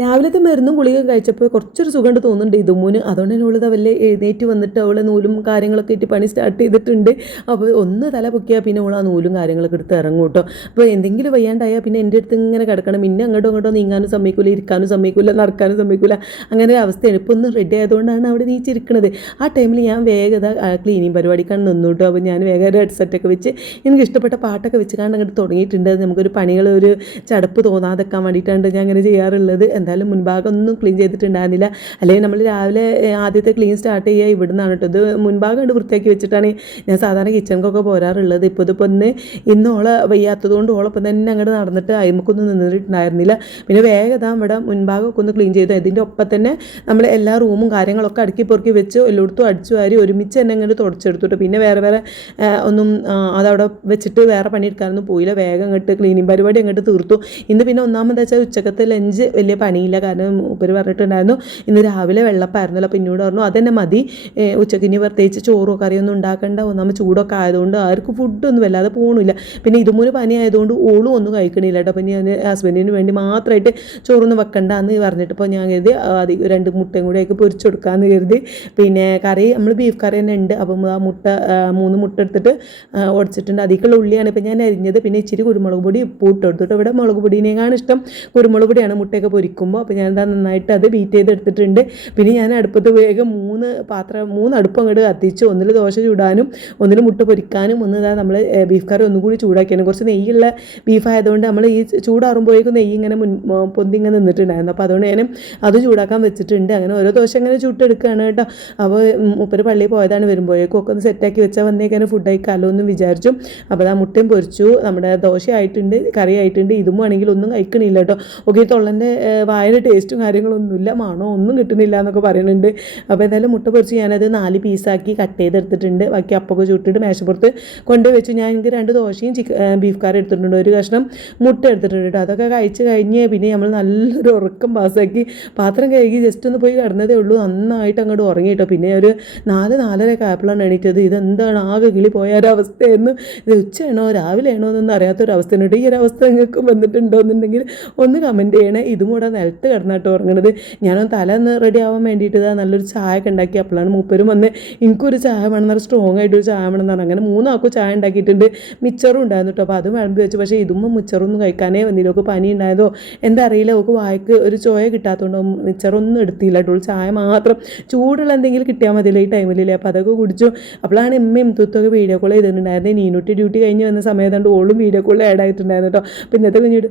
രാവിലത്തെ മരുന്നും ഗുളിക കഴിച്ചപ്പോൾ കുറച്ചൊരു സുഖമുണ്ട് തോന്നുന്നുണ്ട് ഇതുമൂന്. അതുകൊണ്ട് തന്നെ അവളിത് വല്ല എഴുന്നേറ്റ് വന്നിട്ട് അവളെ നൂലും കാര്യങ്ങളൊക്കെ ഇട്ട് പണി സ്റ്റാർട്ട് ചെയ്തിട്ടുണ്ട്. അപ്പോൾ ഒന്ന് തല പൊക്കിയാൽ പിന്നെ അവൾ ആ നൂലും കാര്യങ്ങളൊക്കെ എടുത്ത് ഇറങ്ങും കേട്ടോ. അപ്പോൾ എന്തെങ്കിലും വയ്യാണ്ടായാൽ പിന്നെ എൻ്റെ അടുത്ത് ഇങ്ങനെ കിടക്കണം. പിന്നെ അങ്ങോട്ടോ ഇങ്ങോട്ടോ നീങ്ങാനും സമ്മതിക്കില്ല, ഇരിക്കാനും സമ്മതിക്കില്ല, നടക്കാനും സമ്മതിക്കില്ല. അങ്ങനെ ഒരു അവസ്ഥയാണ്. ഇപ്പോൾ ഒന്ന് റെഡി ആയതുകൊണ്ടാണ് അവിടെ നീച്ചിരിക്കുന്നത്. ആ ടൈമിൽ ഞാൻ വേഗത ക്ലീനിങ് പരിപാടിക്കാണ് നിന്നു കേട്ടോ. അപ്പോൾ ഞാൻ വേഗം ഒരു ഹെഡ്സെറ്റൊക്കെ വെച്ച് എനിക്ക് ഇഷ്ടപ്പെട്ട പാട്ടൊക്കെ വെച്ച് കണ്ട് അങ്ങോട്ട് തുടങ്ങിയിട്ടുണ്ട്. നമുക്കൊരു പണികൾ ഒരു ചടപ്പ് തോന്നാതെക്കാൻ വേണ്ടിയിട്ടാണ് ഞാൻ അങ്ങനെ ചെയ്യാറുള്ളത്. എന്തായാലും മുൻഭാഗം ഒന്നും ക്ലീൻ ചെയ്തിട്ടുണ്ടായിരുന്നില്ല. അല്ലെങ്കിൽ നമ്മൾ രാവിലെ ആദ്യത്തെ ക്ലീൻ സ്റ്റാർട്ട് ചെയ്യുക ഇവിടെ നിന്നാണ് കേട്ടോ. ഇത് മുൻഭാഗം കണ്ട് വൃത്തിയാക്കി വെച്ചിട്ടാണ് ഞാൻ സാധാരണ കിച്ചണിക്കൊക്കെ പോരാറുള്ളത്. ഇതിപ്പോൾ ഇന്ന് ഓളെ വയ്യാത്തതുകൊണ്ട് ഓളൊപ്പം തന്നെ അങ്ങോട്ട് നടന്നിട്ട് അയിമക്കൊന്നും നിന്നിട്ടുണ്ടായിരുന്നില്ല. പിന്നെ വേഗം ഇവിടെ മുൻഭാഗമൊക്കെ ഒന്ന് ക്ലീൻ ചെയ്തു. ഇതിൻ്റെ ഒപ്പം തന്നെ നമ്മൾ എല്ലാ റൂമും കാര്യങ്ങളൊക്കെ അടുക്കി പൊറുക്കി വെച്ച് എല്ലായിടത്തും അടിച്ചു വാരി ഒരുമിച്ച് തന്നെ അങ്ങോട്ട് തുടച്ചെടുത്തിട്ട് പിന്നെ വേറെ ഒന്നും അതവിടെ വെച്ചിട്ട് വേറെ പണിയെടുക്കാനൊന്നും പോയില്ല. വേഗം അങ്ങോട്ട് ക്ലീനിങ് പരിപാടി അങ്ങോട്ട് തീർത്തു. ഇന്ന് പിന്നെ ഒന്നാമത് വെച്ചാൽ ഉച്ചക്കത്തെ ലഞ്ച് വലിയ പണിയില്ല. കാരണം ഉപരി പറഞ്ഞിട്ടുണ്ടായിരുന്നു ഇന്ന് രാവിലെ വെള്ളപ്പായിരുന്നല്ലോ. അപ്പോൾ എന്നോട് പറഞ്ഞു അതന്നെ മതി, ഉച്ചയ്ക്ക് ഇനി പ്രത്യേകിച്ച് ചോറോ കറിയൊന്നും ഉണ്ടാക്കേണ്ട, ഒന്നാമത് ചൂടൊക്കെ ആയതുകൊണ്ട് ആർക്കും ഫുഡൊന്നും വല്ലാതെ പോകണില്ല. പിന്നെ ഇതുമൂന്ന് പനി ആയതുകൊണ്ട് ഓളും ഒന്നും കഴിക്കണില്ല കേട്ടോ. അപ്പം ഞാൻ ഹസ്ബൻഡിന് വേണ്ടി മാത്രമായിട്ട് ചോറൊന്നും വെക്കണ്ട എന്ന് പറഞ്ഞിട്ട് ഇപ്പോൾ ഞാൻ കരുതി അധികം 2 മുട്ടയും കൂടി ആയിട്ട് പൊരിച്ചു കൊടുക്കാമെന്ന് കരുതി. പിന്നെ കറി നമ്മൾ ബീഫ് കറി തന്നെ ഉണ്ട്. അപ്പം ആ 3 മുട്ട എടുത്തിട്ട് ഉടച്ചിട്ടുണ്ട്. അതിലേക്കുള്ള ഉള്ളിയാണ് ഇപ്പം ഞാൻ അരിഞ്ഞത്. പിന്നെ ഇച്ചിരി കുരുമുളക് പൊടി ഉപ്പ് ഇട്ട് കൊടുത്തിട്ട് ഇവിടെ മുളക് പൊടിയേക്കാണ് ഇഷ്ടം, കുരുമുളക് പൊടിയാണ് മുട്ടയൊക്കെ പൊരിക്കുമ്പോൾ. അപ്പോൾ ഞാൻ നന്നായിട്ട് അത് ബീറ്റ് ചെയ്തെടുത്തിട്ടുണ്ട്. പിന്നെ ഞാൻ അടുപ്പത്ത് വേഗം 3 അടുപ്പം അങ്ങോട്ട് കത്തിച്ചു. ഒന്നിൽ ദോശ ചൂടാനും ഒന്നിൽ മുട്ട പൊരിക്കാനും നമ്മൾ ബീഫ് കറി ഒന്നുകൂടി ചൂടാക്കിയാണ്. കുറച്ച് നെയ്യുള്ള ബീഫായതുകൊണ്ട് നമ്മൾ ഈ ചൂടാറുമ്പോഴേക്കും നെയ്യ് ഇങ്ങനെ പൊന്തി ഇങ്ങനെ നിന്നിട്ടുണ്ടായിരുന്നു. അപ്പോൾ അതുകൊണ്ട് ഞാൻ അത് ചൂടാക്കാൻ വെച്ചിട്ടുണ്ട്. അങ്ങനെ ഓരോ ദോശ ഇങ്ങനെ ചുട്ടെടുക്കുകയാണ് കേട്ടോ. അപ്പോൾ മുപ്പര് പള്ളിയിൽ പോയതാണ്, വരുമ്പോഴേക്കും ഒക്കെ ഒന്ന് സെറ്റാക്കി വെച്ചാൽ വന്നേക്കാണ് ഫുഡ് കഴിക്കാമല്ലോ എന്നും വിചാരിച്ചു. അപ്പോൾ ആ മുട്ടയും പൊരിച്ചു, നമ്മുടെ ദോശ ആയിട്ടുണ്ട്, കറി ആയിട്ടുണ്ട്. ഇതും ആണെങ്കിൽ ഒന്നും കഴിക്കണില്ല കേട്ടോ. ഒക്കെ തൊള്ളൻ്റെ വായന ടേസ്റ്റും കാര്യങ്ങളൊന്നുമില്ല, മണോ ഒന്നും കിട്ടുന്നില്ല എന്നൊക്കെ പറയുന്നുണ്ട്. അപ്പോൾ എന്തായാലും മുട്ട പൊരിച്ച് ഞാനത് 4 പീസാക്കി കട്ട് ചെയ്തെടുത്തിട്ടുണ്ട്. ബാക്കി അപ്പൊക്കെ ചുട്ടിട്ട് മേശപ്പുറത്ത് കൊണ്ടുപോയി വെച്ചു. ഞാൻ എനിക്ക് 2 ദോശയും ബീഫ് കറി എടുത്തിട്ടുണ്ട്, ഒരു കഷ്ണം മുട്ട എടുത്തിട്ടുണ്ട് കേട്ടോ. അതൊക്കെ കഴിച്ച് കഴിഞ്ഞ് പിന്നെ നമ്മൾ നല്ലൊരു ഉറക്കം പാസ്സാക്കി പാത്രം കഴുകി ജസ്റ്റ് ഒന്ന് പോയി കിടന്നതേ ഉള്ളൂ. നന്നായിട്ട് അങ്ങോട്ട് ഉറങ്ങി കേട്ടോ. പിന്നെ ഒരു 4-4:30 ആയപ്പോഴാണ് എണീറ്റത്. ഇതെന്താണ് ആകെ കിളി പോയ ഒരവസ്ഥയായിരുന്നു. ഇത് ഉച്ചയാണോ രാവിലെയാണോ എന്നൊന്നും അറിയാത്തൊരവസ്ഥയാണ് കേട്ടോ. ഈ ഒരു അവസ്ഥ നിങ്ങൾക്കും വന്നിട്ടുണ്ടോ എന്നുണ്ടെങ്കിൽ ഒന്ന് കമൻറ്റ് ചെയ്യണേ. ഇതും കൂടെ നിലത്ത് കിടന്നിട്ട് ഉറങ്ങണത്. ഞാനൊന്ന് തല ഒന്ന് റെഡി ആവാൻ വേണ്ടിയിട്ട് നല്ലൊരു ചായ ഒക്കെ ഉണ്ടാക്കി. അപ്പോഴാണ് മൂപ്പരും വന്ന് എനിക്കൊരു ചായ വേണമെന്ന്, സ്ട്രോങ് ആയിട്ടൊരു ചായ വേണമെന്നാണ്. അങ്ങനെ 3 ആൾക്കും ചായ ഉണ്ടാക്കിയിട്ടുണ്ട്. മിച്ചറും ഉണ്ടായിരുന്നു കേട്ടോ. അപ്പോൾ അത് വിളമ്പി വെച്ചു. പക്ഷേ ഇതുമ്പോൾ മിച്ചറൊന്നും കഴിക്കാനേ വന്നില്ല. ഒക്കെ പനി ഉണ്ടായതോ എന്താ അറിയില്ല, ഒക്കെ വായ്ക്ക് ഒരു ചോയ കിട്ടാത്തതുകൊണ്ടോ മിച്ചറൊന്നും എടുത്തില്ല കേട്ടോ. ചായ മാത്രം ചൂടുള്ള എന്തെങ്കിലും കിട്ടിയാൽ മതിയല്ലോ ഈ ടൈമിലല്ലേ. അപ്പോൾ അതൊക്കെ കുടിച്ചു. അപ്പോഴാണ് എമ്മയും തുത്തൊക്കെ വീഡിയോ കോൾ ചെയ്തിട്ടുണ്ടായിരുന്നത്. നീനുട്ടി ഡ്യൂട്ടി കഴിഞ്ഞ് വന്ന സമയത്തുകൊണ്ട് ഓളും വീഡിയോ കോളിൽ ആഡ് ആയിട്ടുണ്ടായിരുന്നു കേട്ടോ. അപ്പോൾ ഇന്നത്തെ കുഞ്ഞിട്ട്